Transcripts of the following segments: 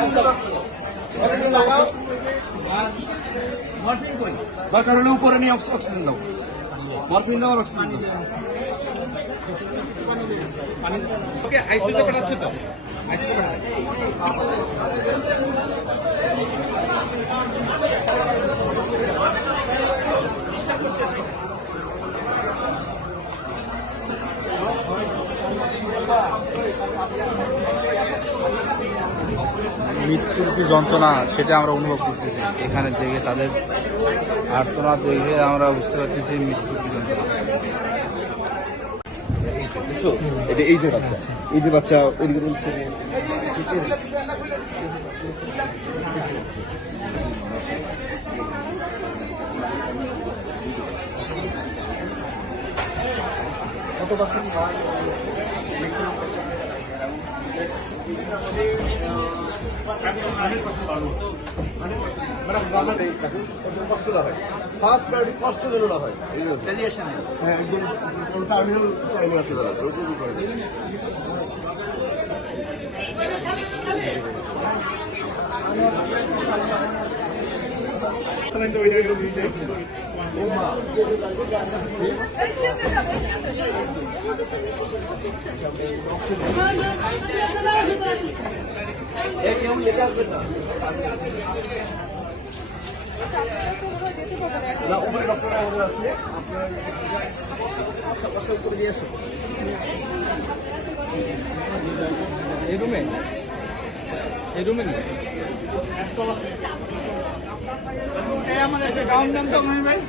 Oxygen লাগাও আর morphine কই দরকার হলে উপরে নিয়ে অক্সিজেন দাও, মরফিন দাও আর অক্সিজেন দাও। ওকে আইসিইউতে পাঠাচ্ছ তো? আইসিইউতে মৃত্যুর যে যন্ত্রণা সেটা আমরা অনুভব করতেছি এখানে থেকে, তাদের আর্তনাদ দেখে আমরা বুঝতে পারতেছি মৃত্যুর কি যন্ত্রণা। এই যে বাচ্চা, এই যে বাচ্চা ওইদিকে কত পার্সেন্ট কষ্ট না হয়, ফার্স্ট প্রায়োরিটি কষ্ট যেন না হয়। হ্যাঁ একদম টার্মিনাল টাইমে আছে তারা কেউ যেতে আসবেন না, উপরে ডক্টর আমাদের আছে, আপনার করে দিয়েছে এই রুমে নেই। আমার একটা গাউন দাম তো ভাই নাই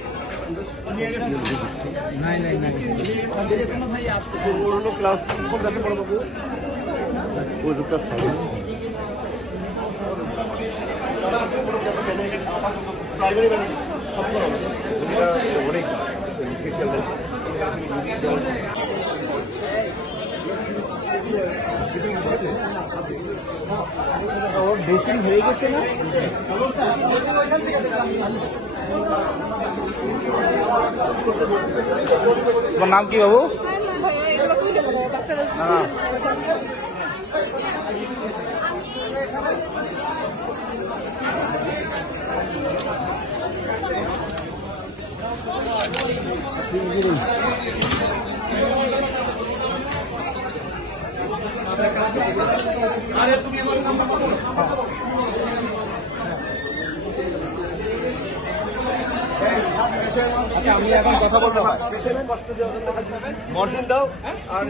ভাই আছে ক্লাস কোন ক্লাসে পড়াবো? ওই ক্লাস প্রাইমারি অনেক ড্রেসিং হয়ে গেছে না? তোমার নাম কি বাবু? আরে তুমি আমার নাম্বার বলো। আচ্ছা আমি এখন কথা বলতে হয়। মর্নিং দাও আর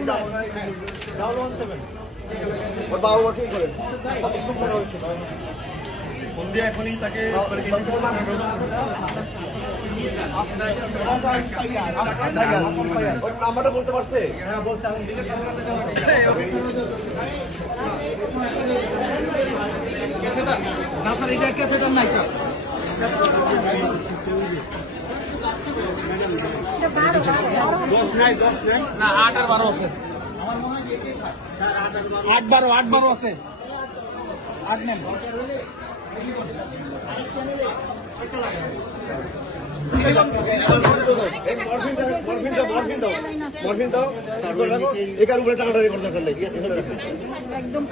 ওর বাবা মাকেই করেন ফোন দিয়ে এখনই তাকে নাম্বারটা বলতে পারছে? হ্যাঁ বলছে। না স্যার এটা ক্যাথেটার নাই স্যার, 10 নাই না 8 আর 12 আছে। 8 12 আছে। 8 নেন। মরফিন দাও এখানে উপরে টাকাটা রেকর্ড দরকার নেই, একদম